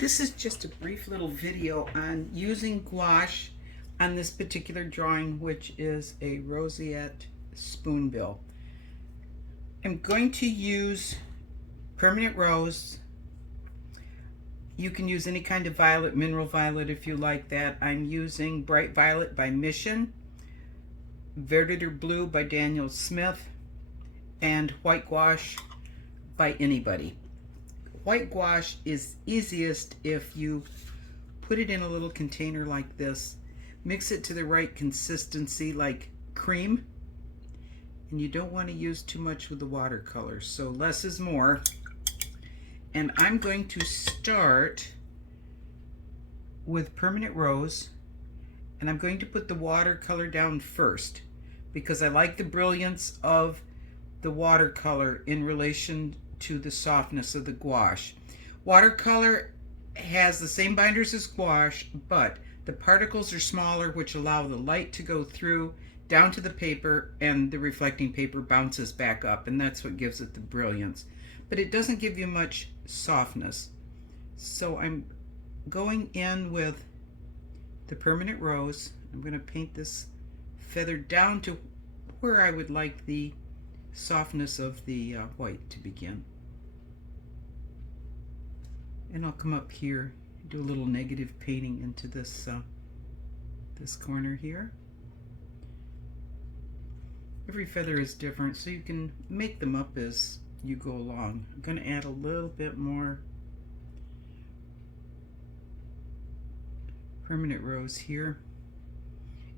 This is just a brief little video on using gouache on this particular drawing, which is a Roseate Spoonbill. I'm going to use permanent rose. You can use any kind of violet, mineral violet if you like that. I'm using Bright Violet by Mission, Verditer Blue by Daniel Smith, and white gouache by anybody. White gouache is easiest if you put it in a little container like this, mix it to the right consistency like cream, and you don't want to use too much with the watercolor, so less is more. And I'm going to start with permanent rose, and I'm going to put the watercolor down first because I like the brilliance of the watercolor in relation to the softness of the gouache. Watercolor has the same binders as gouache, but the particles are smaller, which allow the light to go through down to the paper, and the reflecting paper bounces back up, and that's what gives it the brilliance. But it doesn't give you much softness. So I'm going in with the permanent rose. I'm going to paint this feather down to where I would like the softness of the white to begin. And I'll come up here, do a little negative painting into this this corner here. Every feather is different, so you can make them up as you go along. I'm going to add a little bit more permanent rose here.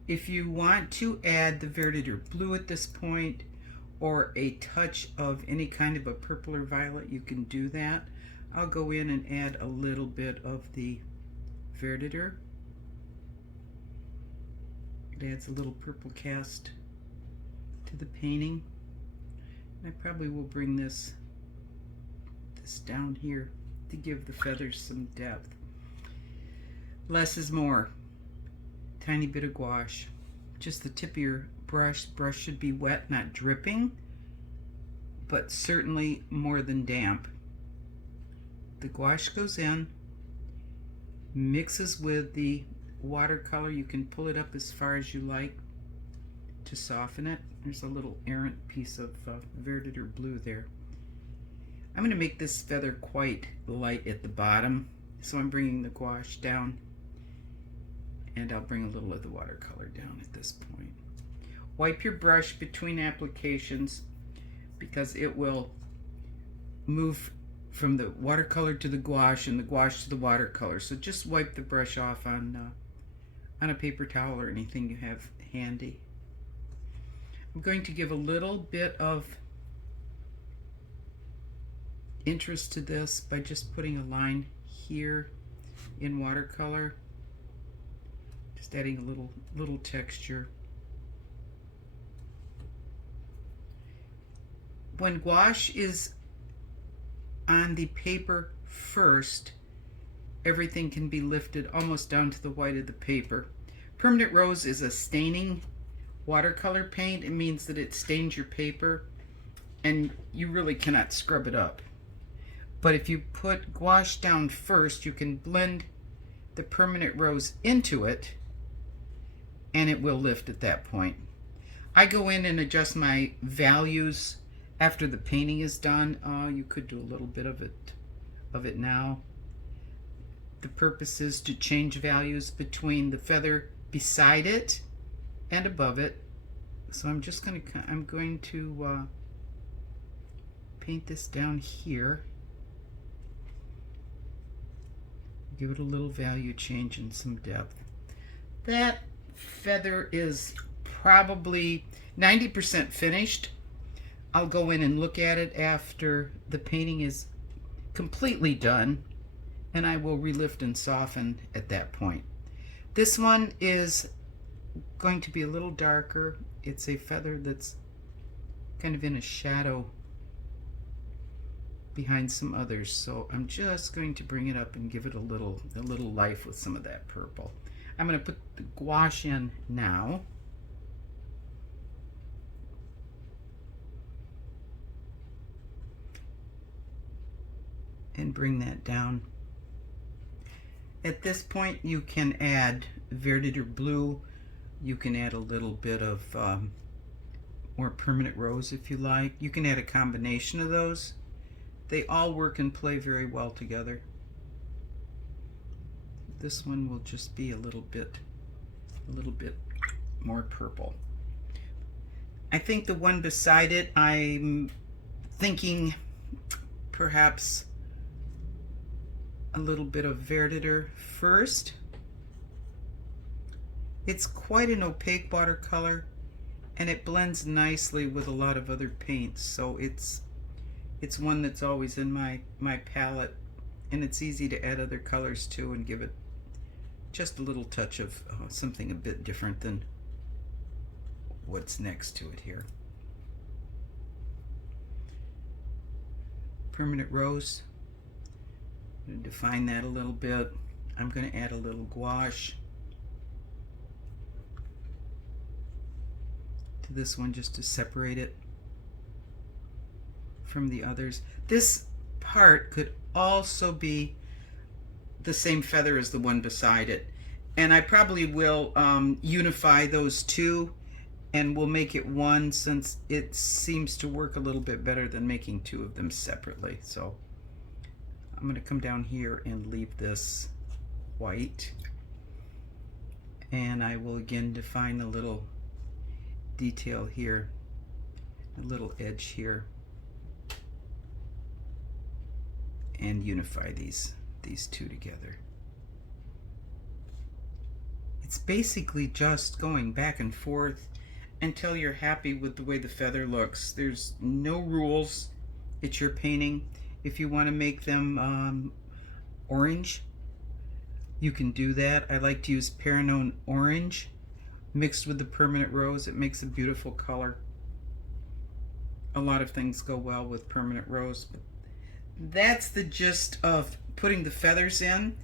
If you want to add the Verditer Blue at this point, or a touch of any kind of a purple or violet, you can do that. I'll go in and add a little bit of the Verditer. It adds a little purple cast to the painting. And I probably will bring this down here to give the feathers some depth. Less is more. Tiny bit of gouache. Just the tip of your brush. Brush should be wet, not dripping, but certainly more than damp. The gouache goes in, mixes with the watercolor. You can pull it up as far as you like to soften it. There's a little errant piece of Verditer Blue there. I'm going to make this feather quite light at the bottom, so I'm bringing the gouache down, and I'll bring a little of the watercolor down at this point. Wipe your brush between applications because it will move from the watercolor to the gouache and the gouache to the watercolor. So just wipe the brush off on a paper towel or anything you have handy. I'm going to give a little bit of interest to this by just putting a line here in watercolor, just adding a little texture. When gouache is on the paper first, everything can be lifted almost down to the white of the paper. Permanent rose is a staining watercolor paint. It means that it stains your paper and you really cannot scrub it up. But if you put gouache down first, you can blend the permanent rose into it and it will lift at that point. I go in and adjust my values after the painting is done. You could do a little bit of it now. The purpose is to change values between the feather beside it and above it. So I'm going to paint this down here. Give it a little value change and some depth. That feather is probably 90% finished. I'll go in and look at it after the painting is completely done, and I will relift and soften at that point. This one is going to be a little darker. It's a feather that's kind of in a shadow behind some others, so I'm just going to bring it up and give it a little life with some of that purple. I'm going to put the gouache in now. And bring that down At this point you can add verditer blue. You can add a little bit of more permanent rose if you like. You can add a combination of those. They all work and play very well together. This one will just be a little bit more purple. I think the one beside it, I'm thinking perhaps a little bit of verditer first. It's quite an opaque watercolor and it blends nicely with a lot of other paints, so it's one that's always in my palette, and it's easy to add other colors to and give it just a little touch of something a bit different than what's next to it here. Permanent rose. I'm going to define that a little bit. I'm going to add a little gouache to this one just to separate it from the others. This part could also be the same feather as the one beside it, and I probably will unify those two and we'll make it one, since it seems to work a little bit better than making two of them separately. So I'm going to come down here and leave this white, and I will again define a little detail here, a little edge here, and unify these two together. It's basically just going back and forth until you're happy with the way the feather looks. There's no rules. It's your painting. If you want to make them orange, you can do that. I like to use Peronone orange mixed with the permanent rose. It makes a beautiful color. A lot of things go well with permanent rose, but that's the gist of putting the feathers in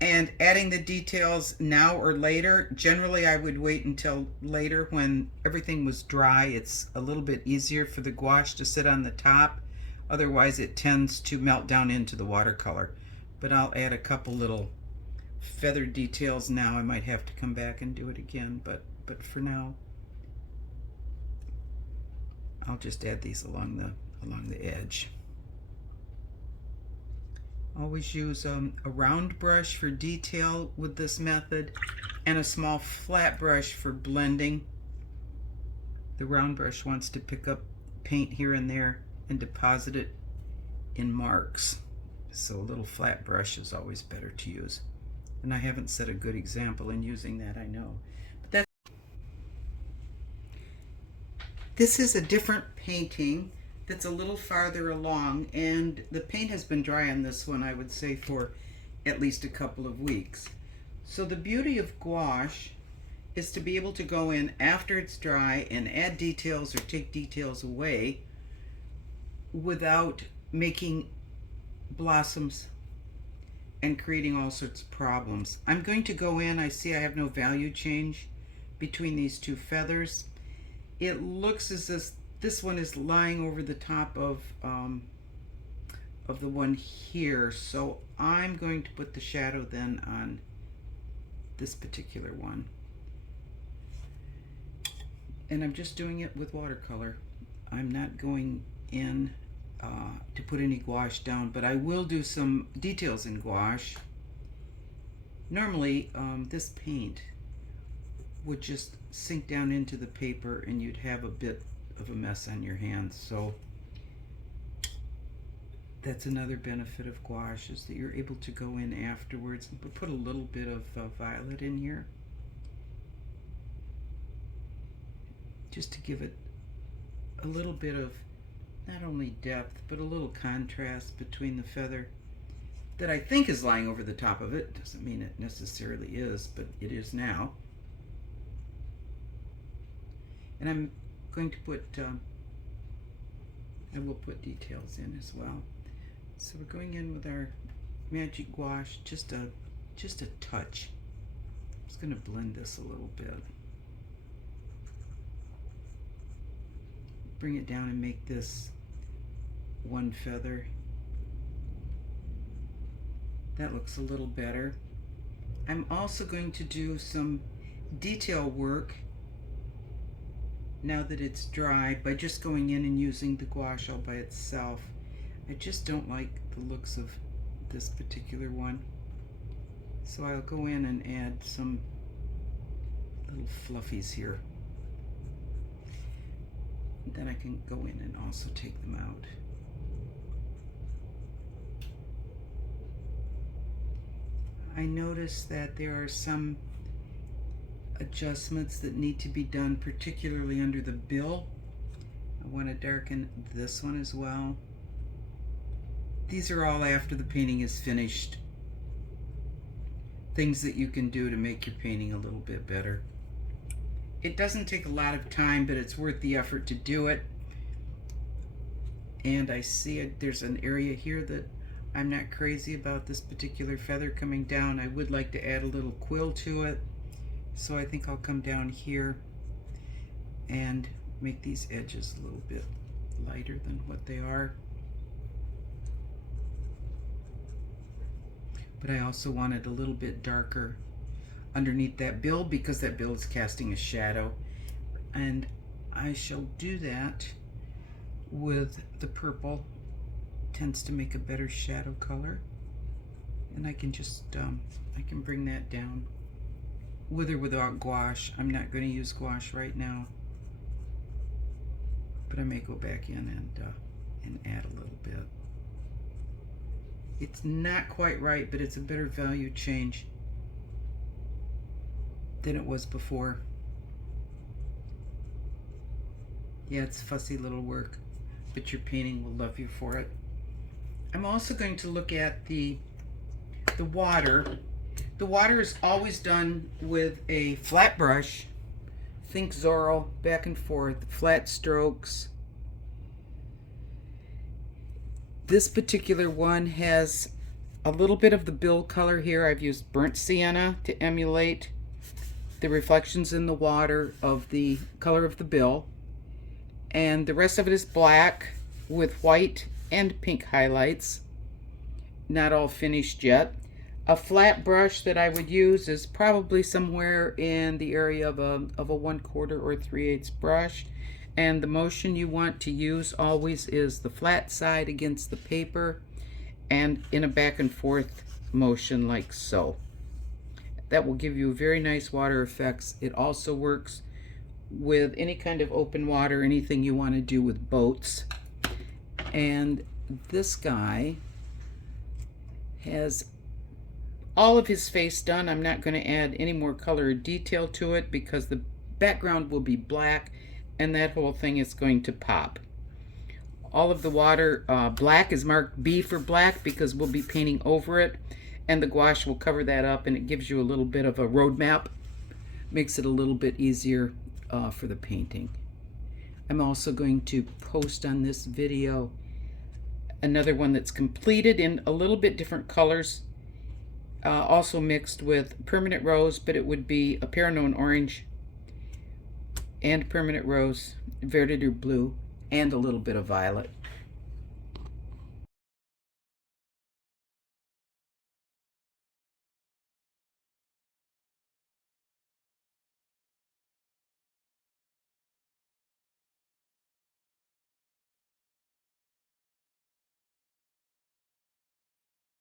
and adding the details now or later. Generally, I would wait until later when everything was dry. It's a little bit easier for the gouache to sit on the top. Otherwise, it tends to melt down into the watercolor. But I'll add a couple little feather details now. I might have to come back and do it again, but for now, I'll just add these along the edge. Always use a round brush for detail with this method and a small flat brush for blending. The round brush wants to pick up paint here and there and deposit it in marks. So a little flat brush is always better to use. And I haven't set a good example in using that, I know. But this is a different painting that's a little farther along, and the paint has been dry on this one, I would say, for at least a couple of weeks. So the beauty of gouache is to be able to go in after it's dry and add details or take details away without making blossoms and creating all sorts of problems. I'm going to go in, I see I have no value change between these two feathers. It looks as if this one is lying over the top of the one here, so I'm going to put the shadow then on this particular one. And I'm just doing it with watercolor. I'm not going in to put any gouache down, but I will do some details in gouache. Normally, this paint would just sink down into the paper and you'd have a bit of a mess on your hands. So that's another benefit of gouache, is that you're able to go in afterwards and put a little bit of violet in here just to give it a little bit of not only depth but a little contrast between the feather that I think is lying over the top of it. Doesn't mean it necessarily is, but it is now. And I'm going to put, I will put details in as well. So we're going in with our magic gouache, just a touch. I'm just going to blend this a little bit. Bring it down and make this one feather. That looks a little better. I'm also going to do some detail work now that it's dry by just going in and using the gouache all by itself. I just don't like the looks of this particular one. So I'll go in and add some little fluffies here. Then I can go in and also take them out. I notice that there are some adjustments that need to be done, particularly under the bill. I want to darken this one as well. These are all after the painting is finished. Things that you can do to make your painting a little bit better. It doesn't take a lot of time, but it's worth the effort to do it. And I see there's an area here that I'm not crazy about this particular feather coming down. I would like to add a little quill to it. So I think I'll come down here and make these edges a little bit lighter than what they are. But I also want it a little bit darker underneath that bill because that bill is casting a shadow. And I shall do that with the purple. It tends to make a better shadow color. And I can just, I can bring that down with or without gouache. I'm not going to use gouache right now, but I may go back in and add a little bit. It's not quite right, but it's a better value change than it was before. Yeah, it's fussy little work, but your painting will love you for it. I'm also going to look at the water. The water is always done with a flat brush. Think Zorro, back and forth, flat strokes. This particular one has a little bit of the bill color here. I've used burnt sienna to emulate the reflections in the water of the color of the bill. And the rest of it is black with white and pink highlights. Not all finished yet. A flat brush that I would use is probably somewhere in the area of a 1/4 or 3/8 brush. And the motion you want to use always is the flat side against the paper and in a back and forth motion like so. That will give you very nice water effects. It also works with any kind of open water, anything you want to do with boats. And this guy has all of his face done. I'm not going to add any more color or detail to it because the background will be black and that whole thing is going to pop. All of the water, black is marked B for black because we'll be painting over it, and the gouache will cover that up, and it gives you a little bit of a roadmap. Makes it a little bit easier for the painting. I'm also going to post on this video another one that's completed in a little bit different colors, also mixed with permanent rose, but it would be a Peronone orange and permanent rose, verditer blue, and a little bit of violet.